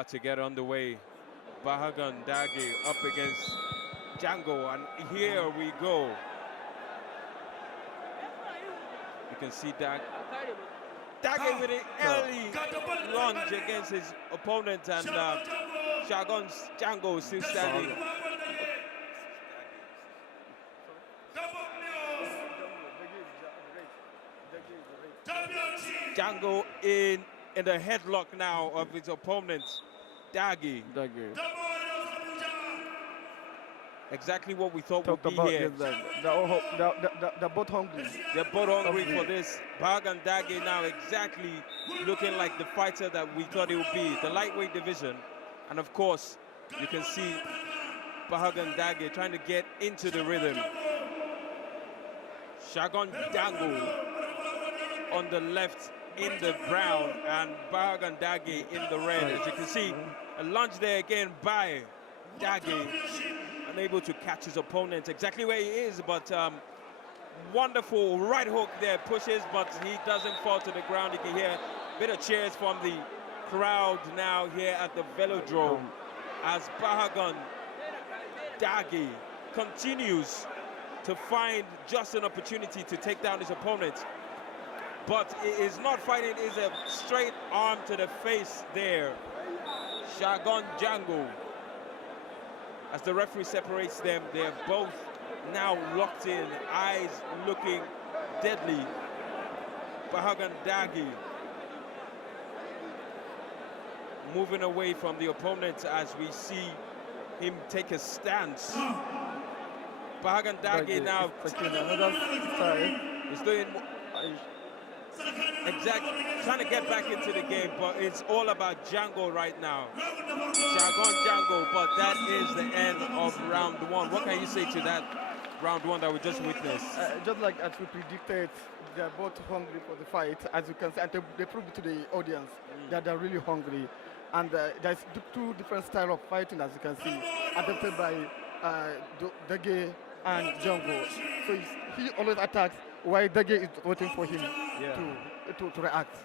about to get underway. Bahagan Dage up against Jango, and here we go. You can see Dage with an early lunge against his opponent, and Shagon's Jango still standing. Jango in the headlock now of his opponent, Dage. Exactly what we thought would be here. They're both hungry. They're both hungry for this. Bahagan Dage now exactly looking like the fighter that we thought he would be, the lightweight division. And of course, you can see Bahagan Dage trying to get into the rhythm. Shagon Jango on the left in the brown, and Bahagan Dage in the red. As you can see, a lunge there again by Dage, unable to catch his opponent exactly where he is, but wonderful right hook there, pushes, but he doesn't fall to the ground. You can hear a bit of cheers from the crowd now here at the Velodrome as Bahagan Dage continues to find just an opportunity to take down his opponent. But it is not fighting, it is a straight arm to the face there. Shagon Jango. As the referee separates them, they're both now locked in, eyes looking deadly. Bahagan Dage moving away from the opponent as we see him take a stance. Bahagan Dage now is doing trying to get back into the game, but it's all about Jango right now. Shagon Jango, but that is the end of round one. What can you say to that round one that we just witnessed? Just like as we predicted, they're both hungry for the fight, as you can see, and they proved to the audience that they're really hungry. And there's two different styles of fighting, as you can see, adopted by Dage and Jango. So he always attacks while Dage is waiting for him to react.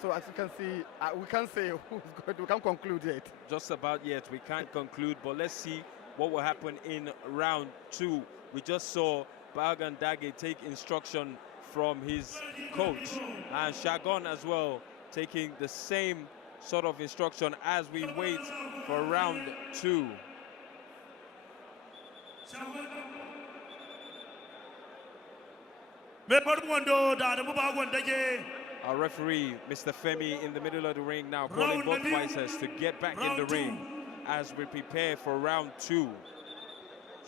So as you can see, we can't say who's good. We can't conclude yet. Just about yet. We can't conclude, but let's see what will happen in round two. We just saw Bahagan Dage take instruction from his coach, and Shagon as well taking the same sort of instruction as we wait for round two. Our referee, Mr. Femi, in the middle of the ring now, calling both fighters to get back in the ring as we prepare for round two.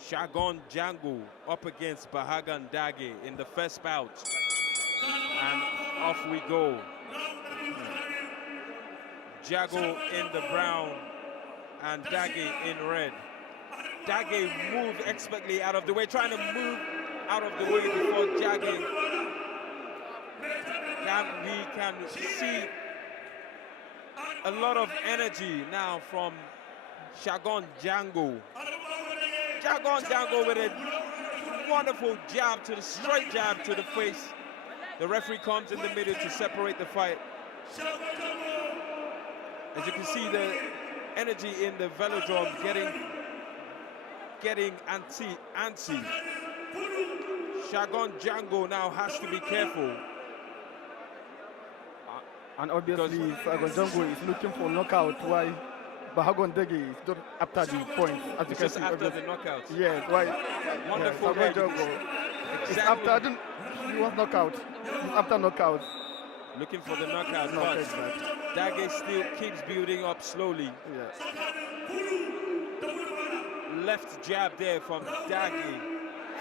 Shagon Jango up against Bahagan Dage in the first bout. And off we go. Jango in the brown and Dage in red. Dage moved expertly out of the way, trying to move out of the way before Dage. We can see a lot of energy now from Shagon Jango. Shagon Jango with a wonderful jab to the straight jab to the face. The referee comes in the middle to separate the fight. As you can see, the energy in the Velodrome getting antsy. Shagon Jango now has to be careful. And obviously, Shagon Jango is looking for knockout, while Bahagan Dage is just after the point. As you can see, after the knockout. Yes, why? Wonderful. Shagon Jango. Exactly. After he was knockout. After knockout. Looking for the knockout, but Dage still keeps building up slowly. Yeah. Left jab there from Dage.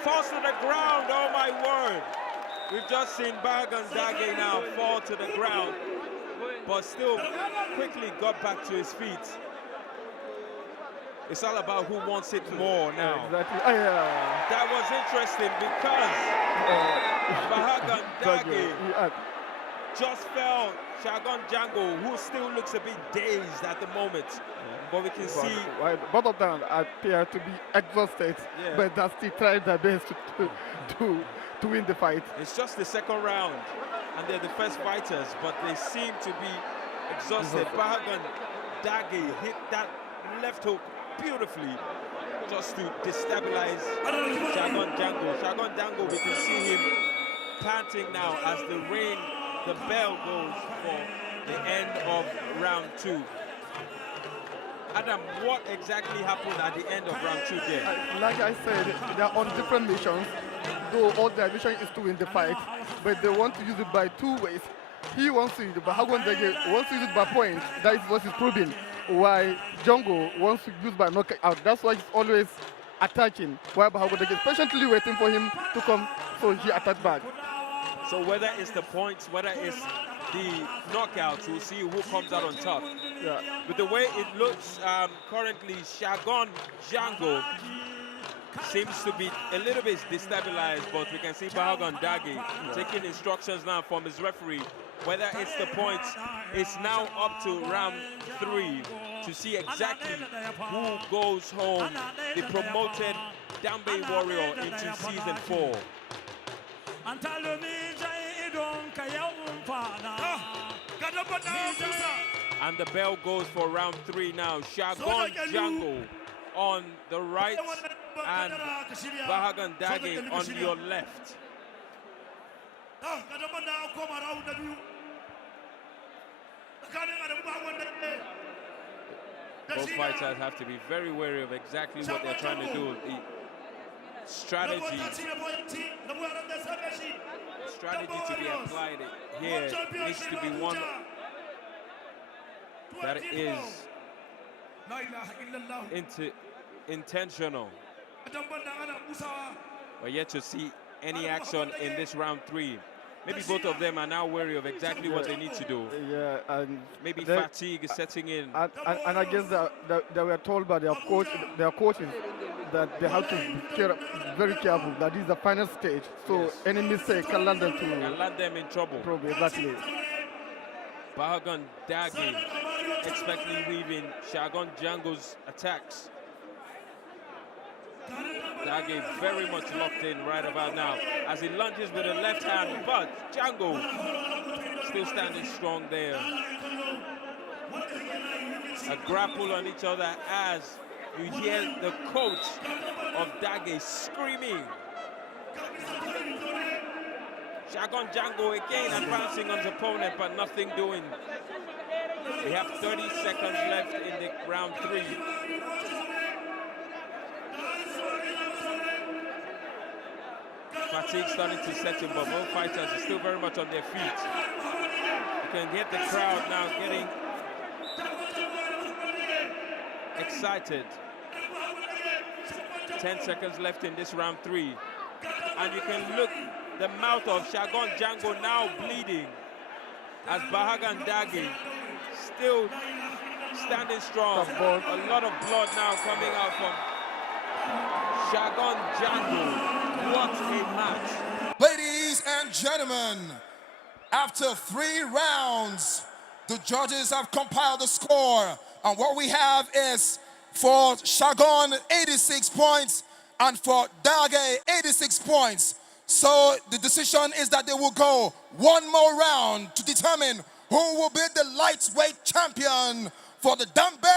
Falls to the ground, oh my word. We've just seen Bahagan Dage now fall to the ground, but still quickly got back to his feet. It's all about who wants it more now. Exactly. That was interesting because Bahagan Dage just fell. Shagon Jango, who still looks a bit dazed at the moment, but we can see both of them appear to be exhausted, but they're still trying their best to win the fight. It's just the second round, and they're the first fighters, but they seem to be exhausted. Bahagan Dage hit that left hook beautifully just to destabilize Shagon Jango. Shagon Jango, we can see him panting now as the bell goes for the end of round 2. Adam, what exactly happened at the end of round 2 there? Like I said, they are on different missions, though all their mission is to win the fight, but they want to use it by 2 ways. He wants to use it, but Shagon Dage wants to use it by point. That is what he's proving. Why Jango wants to use by knockout. That's why he's always attacking. While Shagon Dage is patiently waiting for him to come, so he attacks back. So whether it's the points, whether it's the knockouts, we'll see who comes out on top. Yeah. But the way it looks currently, Shagon Jango seems to be a little bit destabilized, but we can see Shagon Dage taking instructions now from his referee. Whether it's the points, it's now up to round 3 to see exactly who goes home, the promoted Dambe Warrior into season 4. And the bell goes for round 3 now. Shagon Jango on the right and Shagon Dage on your left. Both fighters have to be very wary of exactly what they're trying to do. The strategy to be applied here needs to be one that is intentional. We're yet to see any action in this round 3. Maybe both of them are now wary of exactly what they need to do. Yeah, and maybe fatigue is setting in. And I guess they were told by their coaches that they have to be very careful. That is the final stage. So yes, any mistake can land them in trouble. Probably, exactly. Shagon Dage expectantly weaving Shagon Jango's attacks. Dage very much locked in right about now as he lunges with the left hand, but Jango still standing strong there. A grapple on each other as you hear the coach of Dage screaming. Shagon Jango again advancing on his opponent, but nothing doing. We have 30 seconds left in the round 3. Fatigue starting to set in, but both fighters are still very much on their feet. You can get the crowd now getting excited. 10 seconds left in this round 3. And you can look, the mouth of Shagon Jango now bleeding as Shagon Dage still standing strong. A lot of blood now coming out from Shagon Jango. What a match. Ladies and gentlemen, after 3 rounds, the judges have compiled the score. And what we have is for Shagon 86 points and for Dage 86 points. So the decision is that they will go one more round to determine who will be the lightweight champion for the Dambe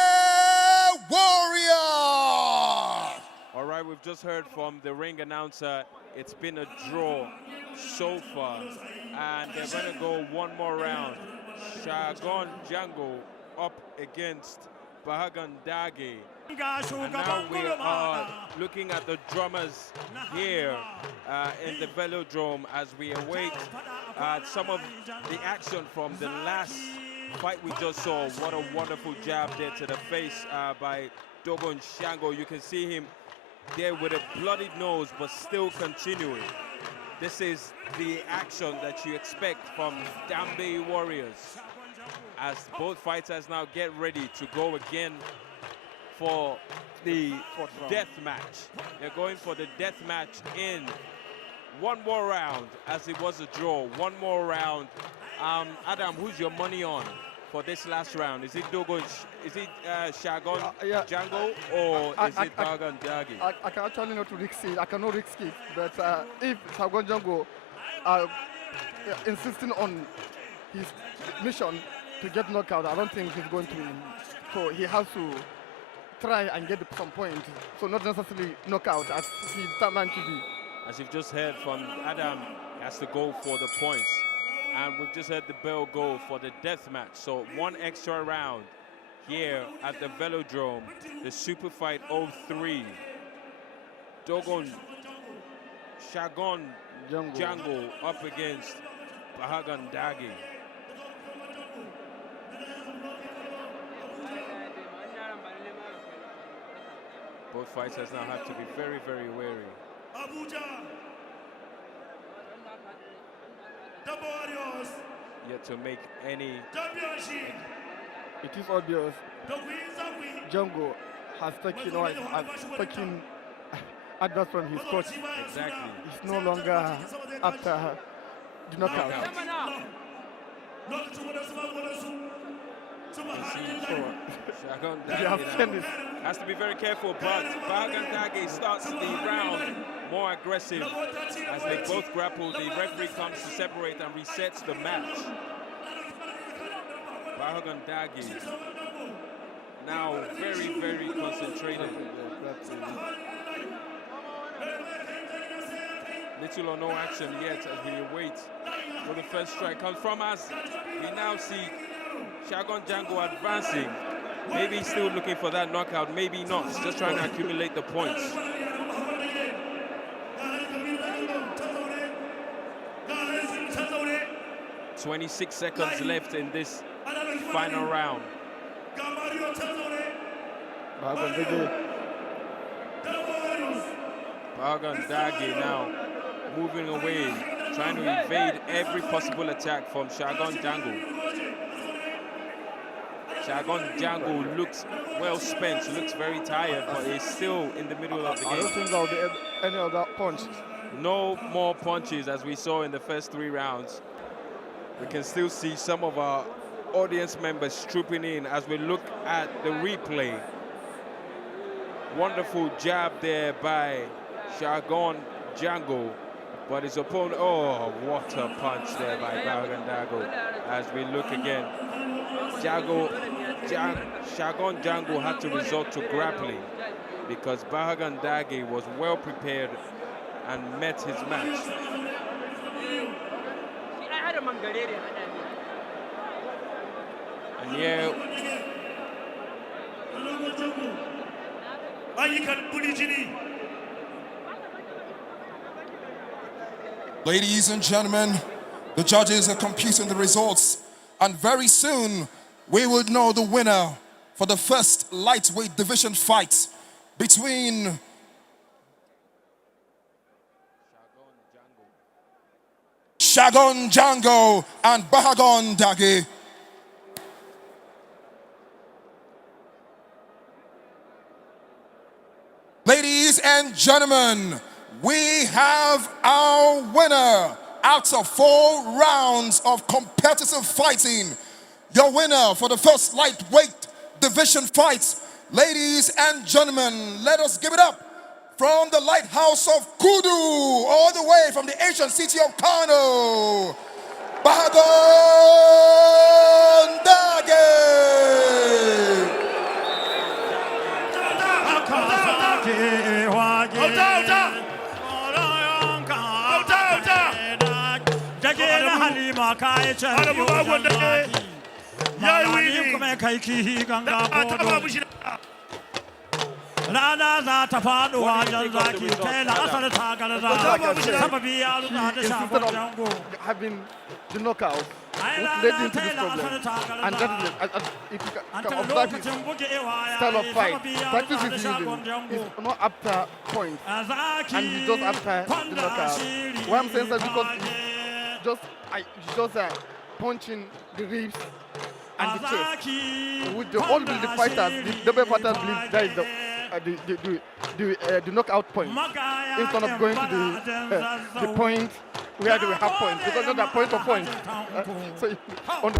Warriors. All right, we've just heard from the ring announcer. It's been a draw so far, and they're going to go one more round. Shagon Jango up against Shagon Dage. And now we are looking at the drummers here in the velodrome as we await some of the action from the last fight we just saw. What a wonderful jab there to the face by Dogon Shango. You can see him there with a bloodied nose, but still continuing. This is the action that you expect from Dambe Warriors as both fighters now get ready to go again for the death match. They're going for the death match in one more round, as it was a draw. One more round. Adam, who's your money on for this last round? Is it Dogon? Is it Shagon Jango, or is it Shagon Dage? I can actually not risk it. I cannot risk it. But if Shagon Jango insisting on his mission to get knocked out, I don't think he's going to So he has to try and get some points. So not necessarily knockout as he's determined to be. As you've just heard from Adam, he has to go for the points. And we've just heard the bell go for the death match. So one extra round here at the Velodrome, the Super Fight 03. Dogon Shagon Jango up against Bahagan Dagi. Both fighters now have to be very, very wary. Dambe Warriors. Yet to make any. It is obvious. Jango has taken advice from his coach. Exactly. He's no longer after the knockout. Shagon Dagi has to be very careful, but Bahagan Dagi starts the round more aggressive as they both grapple. The referee comes to separate and resets the match. Bahagan Dagi now very, very concentrated. Little or no action yet as we await for the first strike comes from us. We now see Shagon Jango advancing. Maybe he's still looking for that knockout, maybe not. He's just trying to accumulate the points. 26 seconds left in this final round. Bahagan Dagi now moving away, trying to evade every possible attack from Shagon Jango. Shagon Jango looks well spent, looks very tired, but he's still in the middle of the game. I don't think there will be any other punch. No more punches as we saw in the first 3 rounds. We can still see some of our audience members trooping in as we look at the replay. Wonderful jab there by Shagon Jango, but his opponent, oh, what a punch there by Bahagan Dagi. As we look again, Shagon Jango had to resort to grappling because Bahagan Dagi was well prepared and met his match. And yeah, Ladies and gentlemen, the judges are computing the results, and very soon we will know the winner for the first lightweight division fight between Shagon Jango and Bahagan Dagi. Ladies and gentlemen, we have our winner out of 4 rounds of competitive fighting. Your winner for the first lightweight division fight. Ladies and gentlemen, let us give it up from the lighthouse of Kudu, all the way from the ancient city of Kano, Bahagan Dagi. Rana za ta faɗo wajen zaki ta yana asar ta garza sababi ya rutsa da Shagon Jango. Having the knockout, which led into this problem. And that is it. If you can observe his style of fight, practice is using is not after points, and he's just after the knockout. Why I'm saying that because he's just punching the ribs and the chest. With the all the fighters, the Dambe fighters believe that is the knockout point instead of going to the point where they will have points, because not that point of points. So on the